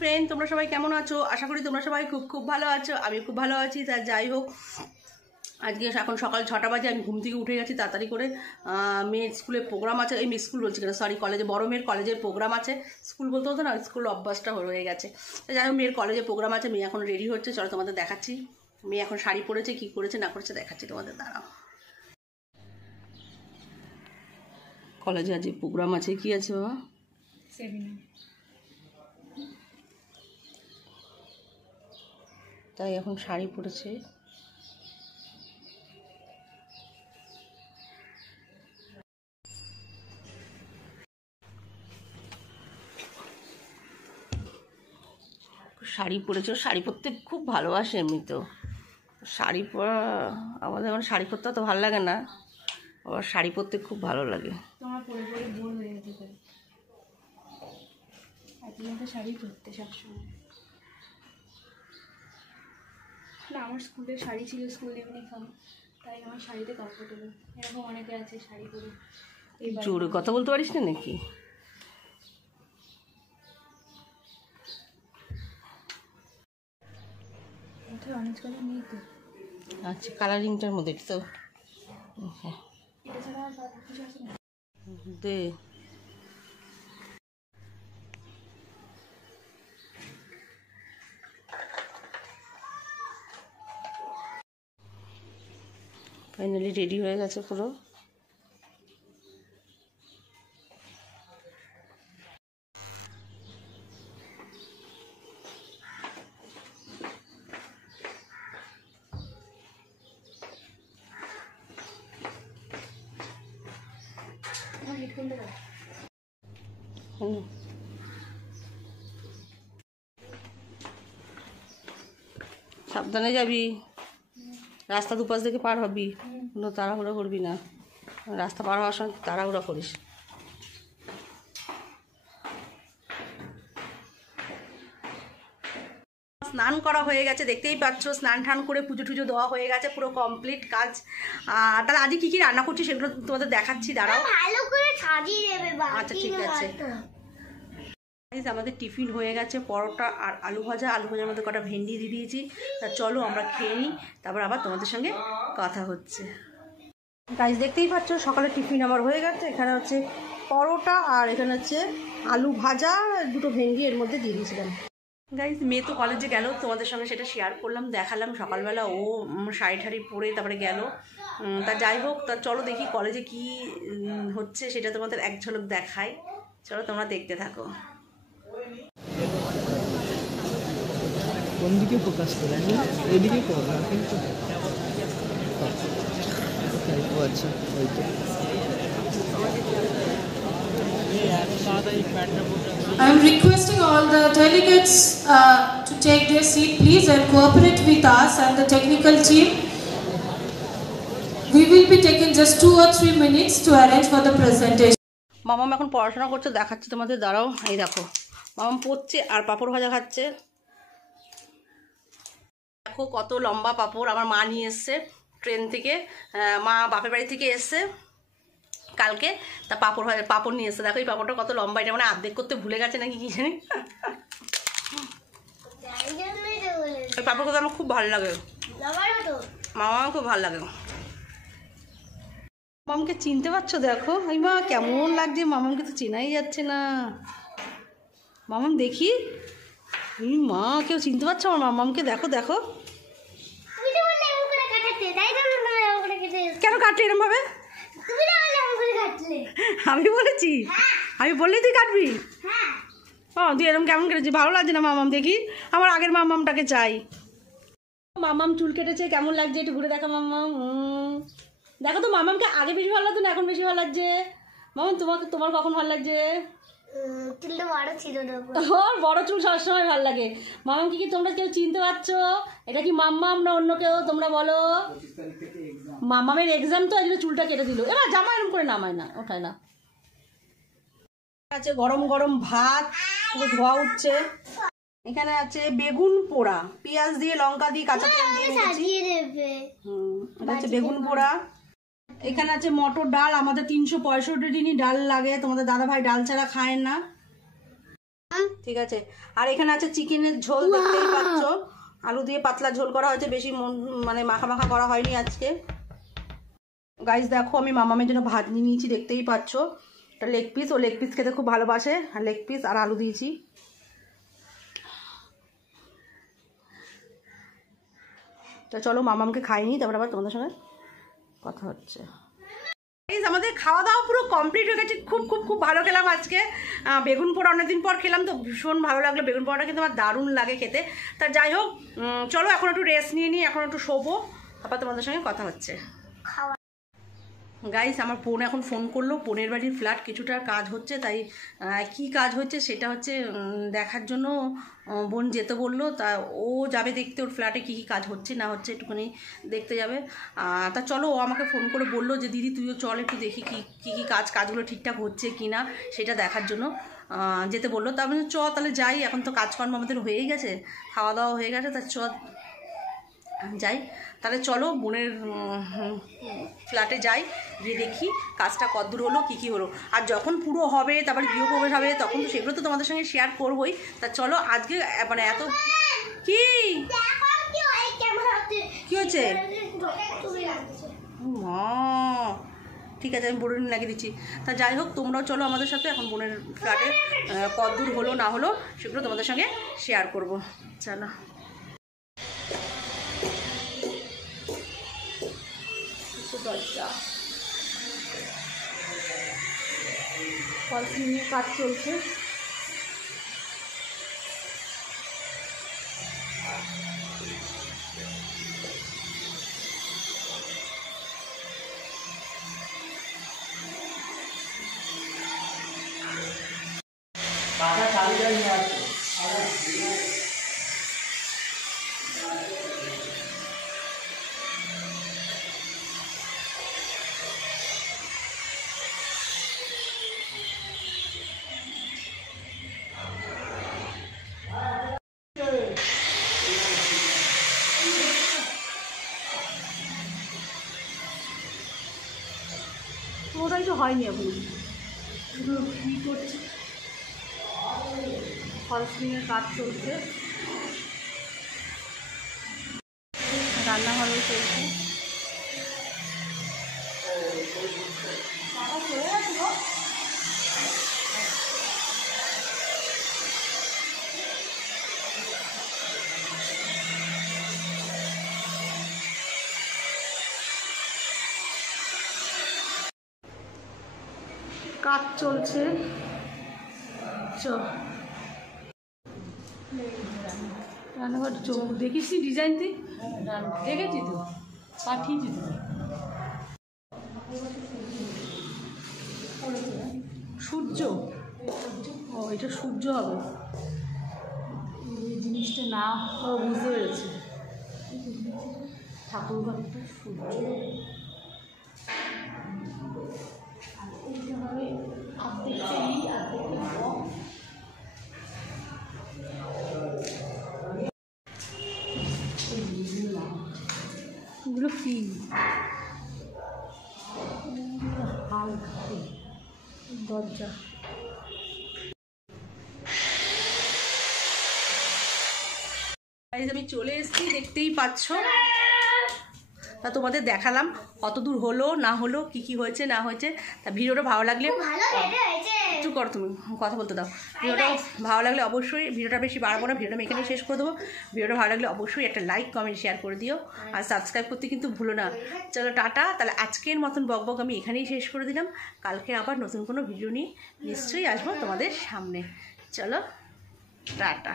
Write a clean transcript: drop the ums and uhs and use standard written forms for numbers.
Friend, তোমরা সবাই কেমন আছো? আশা করি তোমরা সবাই খুব খুব ভালো আছো। আমি খুব ভালো আছি। তা যাই হোক, আজকে এখন সকাল 6টা বাজে। আমি ঘুম থেকে উঠে গেছি তাড়াতাড়ি করে। মেয়ের স্কুলে প্রোগ্রাম আছে। এই মেয়ে স্কুল বলছি কেন, সরি, কলেজে, বড় মেয়ের কলেজের প্রোগ্রাম আছে। স্কুল বলতে হতো না, স্কুল অভ্যাসটা হয়ে গেছে। তো যাই হোক, মেয়ের কলেজে প্রোগ্রাম আছে। মেয়ে এখন রেডি হচ্ছে, চলো তোমাদের দেখাচ্ছি। মেয়ে এখন শাড়ি পরেছে, কী করেছে না করেছে দেখাচ্ছি তোমাদের। দাঁড়াও, কলেজে আজ প্রোগ্রাম আছে। কি আছে বাবা? তাই এখন শাড়ি পরেছে। শাড়ি পরেছে, শাড়ি পরতে খুব ভালোবাসে এমনিতেও। শাড়ি পরা, আমাদের এখন শাড়ি পরতে অত ভালো লাগে না, আবার শাড়ি পরতে খুব ভালো লাগে। তোমার পরে পরে বোর হয়ে যেতে পারে, আর তুমি তো শাড়ি পরতে সবসময়। না, আমার স্কুলের শাড়ি ছিল, স্কুল ইউনিফর্ম, তাই আমার শাড়িতে কমফোর্টেবল। এরকম অনেকে আছে শাড়ি পরে। জোরে কথা বলতে পারিস না নাকি? অনেক কালার নেই তো। আচ্ছা, কালারিংটার মধ্যে তো এটা ছাড়া আর কিছু আছে না? দে। ফাইনালি রেডি হয়ে গেছে পুরো। সাবধানে যাবি, রাস্তা দুপাশ থেকে পার হবি, কোনো তাড়াহুড়া করবি না। রাস্তা পার হওয়ার সময় তাড়াহুড়া করিস। স্নান করা হয়ে গেছে, দেখতেই পাচ্ছ। স্নান টান করে পুজো টুজো দেওয়া হয়ে গেছে, পুরো কমপ্লিট কাজ। তাহলে আজকে কী কী রান্না করছি সেগুলো তোমাদের দেখাচ্ছি। দাঁড়াও, ভালো করে সাজিয়ে দেবে। আচ্ছা ঠিক আছে। আমাদের টিফিন হয়ে গেছে, পরোটা আর আলু ভাজা। আলু ভাজার মধ্যে কটা ভেন্ডি দিয়ে দিয়েছি। তা চলো আমরা খেয়ে নিই, তারপর আবার তোমাদের সঙ্গে কথা হচ্ছে। গাইস, দেখতেই পাচ্ছ সকালে টিফিন আমার হয়ে গেছে। এখানে হচ্ছে পরোটা আর এখানে হচ্ছে আলু ভাজা, দুটো ভেন্ডি এর মধ্যে দিয়ে দিয়েছিলাম। গাইস, মেয়ে তো কলেজে গেল, তোমাদের সঙ্গে সেটা শেয়ার করলাম, দেখালাম। সকালবেলা ও শাড়ি ঠাড়ি পরে তারপরে গেল। তা যাই হোক, তা চলো দেখি কলেজে কি হচ্ছে সেটা তোমাদের এক ঝলক দেখাই। চলো তোমরা দেখতে থাকো। কোন দিকে ফোকাস করে? এইদিকে করো কিন্তু। আচ্ছা, ওইটা। I am requesting all the delegates to take their seat, please, and cooperate with us and the technical team. We will be taking just 2 or 3 minutes to arrange for the presentation. মামাম এখন পড়াশোনা করছে, দেখাচ্ছি তোমাদের। দাঁড়াও, এই দেখো, মামাম পড়ছে আর পাঁপড় ভাজা খাচ্ছে। দেখো কত লম্বা পাঁপড় আমার মা নিয়ে এসছে ট্রেন থেকে। মা বাপের বাড়ি থেকে এসছে কালকে, তা পাঁপড় নিয়ে এসছে। দেখো এই পাঁপড়টা কত লম্বা, এটা মানে অর্ধেক করতে ভুলে গেছে নাকি কি জানি। ওই পাঁপড় করতে আমার খুব ভালো লাগে, মামা খুব ভালো লাগে। মামাকে চিনতে পারছো? দেখো এই মা কেমন লাগছে, মামাকে তো চেনাই যাচ্ছে না। মামাম দেখি, এই মা কেউ চিনতে পারছো আমার মামামকে? দেখো দেখো, কেন কাটলি এরম ভাবে? আমি বলেছি? আমি বললেই তুই কাটবি? ও, তুই এরকম কেমন কেটেছিস? ভালো লাগছে না মামাম, দেখি আমার আগের মামামটাকে চাই। মামাম চুল কেটেছে, কেমন লাগছে একটু ঘুরে দেখা মামাম। দেখো তো, মামামকে আগে বেশি ভালো লাগতো না এখন বেশি ভালো লাগছে? মামাম তোমার কখন ভালো লাগছে? চুলটা বড় ছিল না। ওর বড় চুল সবসময় ভালো লাগে। মামামকে কি তোমরা কেউ চিনতে পারছো? এটা কি মাম্মাম না অন্য কেউ? তোমরা বলো। মামামের এক্সাম তো, আজকে চুলটা কেটে দিল। এবার জামা এরকম করে নামায় না, ওঠায় না। আছে গরম গরম ভাত, পুরো ধোয়া উঠছে। এখানে আছে বেগুন পোড়া, পেঁয়াজ দিয়ে, লঙ্কা দিয়ে, কাঁচা তেল দিয়ে সাজিয়ে দেবে। এটা হচ্ছে বেগুন পোড়া। এখানে আছে মটর ডাল। আমাদের 365 দিনই ডাল লাগে, তোমাদের দাদা ভাই ডাল ছাড়া খায় না। ঠিক আছে। আর এখানে আছে চিকেনের ঝোল, দেখতেই পাচ্ছ, আলু দিয়ে পাতলা ঝোল করা হয়েছে, বেশি মানে মাখা মাখা করা হয়নি আজকে। গাইস দেখো আমি মামামের জন্য ভাত নিয়ে নিয়েছি, দেখতেই পাচ্ছ, এটা লেগ পিস, ও লেগ পিস খেতে খুব ভালোবাসে, আর লেগ পিস আর আলু দিয়েছি। তো চলো মামামকে খাইনি, তারপর আবার তোমাদের সঙ্গে কথা হচ্ছে। আমাদের খাওয়া দাওয়া পুরো কমপ্লিট হয়ে গেছে, খুব খুব খুব ভালো খেলাম আজকে। বেগুন পোড়া অনেকদিন পর খেলাম, তো ভীষণ ভালো লাগলো। বেগুন পোড়াটা কিন্তু আমার দারুণ লাগে খেতে। তা যাই হোক, চলো এখন একটু রেস্ট নিয়ে নিই, এখন একটু শোবো, আবার তোমাদের সঙ্গে কথা হচ্ছে। গাইস আমার বোন এখন ফোন করলো, বোনের বাড়ির ফ্ল্যাট কিছুটা কাজ হচ্ছে, তাই কি কাজ হচ্ছে সেটা হচ্ছে দেখার জন্য বোন যেতে বললো। তা ও যাবে দেখতে ওর ফ্ল্যাটে কী কী কাজ হচ্ছে না হচ্ছে, একটুখানি দেখতে যাবে। তা চলো, ও আমাকে ফোন করে বললো যে দিদি তুইও চল একটু দেখি কী কী কাজগুলো ঠিকঠাক হচ্ছে কি না সেটা দেখার জন্য যেতে বললো। তার মানে চ তাহলে যাই, এখন তো কাজকর্ম আমাদের হয়েই গেছে, খাওয়া দাওয়া হয়ে গেছে, তা চ যাই। তাহলে চলো বোনের ফ্ল্যাটে যাই, গিয়ে দেখি কাজটা কতদূর হলো, কী কী হলো। আর যখন পুরো হবে, তারপরে গৃহপ্রবেশ হবে, তখন তো সেগুলো তো তোমাদের সঙ্গে শেয়ার করবোই। তা চলো আজকে মানে এত কি কি হচ্ছে, ঠিক আছে আমি বোনের লাগিয়ে দিচ্ছি। তা যাই হোক তোমরাও চলো আমাদের সাথে, এখন বোনের ফ্ল্যাটে কতদূর হলো না হলো সেগুলো তোমাদের সঙ্গে শেয়ার করবো। চলো দরজা ফলস নিয়ে কাজ চলছে। ওটাই তো হয়নি এখনো, শুধু কী করছে, ফলস নিয়ে কাজ চলছে, রান্নাঘরে চলছে। কাজ চলছে, রান্নাঘর দেখিস নি ডিজাইন তুই দেখেছি তো, পাঠিয়েছি তো। সূর্য, ও এটা সূর্য হবে, এই জিনিসটা না ও বুঝতে পেরেছি, ঠাকুর ঘরটা সূর্য, আর এইটা হবে অর্ধেকটা এই অর্ধেকটা বক্স। এগুলো কি হাল দরজা, আমি চলে এসেছি, দেখতেই পাচ্ছ। তা তোমাদের দেখালাম কত দূর হলো না হলো, কি কি হয়েছে না হয়েছে। তা ভিডিওটা ভালো লাগলে একটু করো, তুমি কথা বলতে দাও। ভিডিওটা ভালো লাগলে অবশ্যই, ভিডিওটা বেশি বাড়বো না, ভিডিওটা আমি এখানে শেষ করে দেবো। ভিডিওটা ভালো লাগলে অবশ্যই একটা লাইক কমেন্ট শেয়ার করে দিও, আর সাবস্ক্রাইব করতে কিন্তু ভুলো না। চলো টাটা, তাহলে আজকের মতন বক আমি এখানেই শেষ করে দিলাম। কালকে আবার নতুন কোনো ভিডিও নিয়ে নিশ্চয়ই আসবো তোমাদের সামনে। চলো টাটা।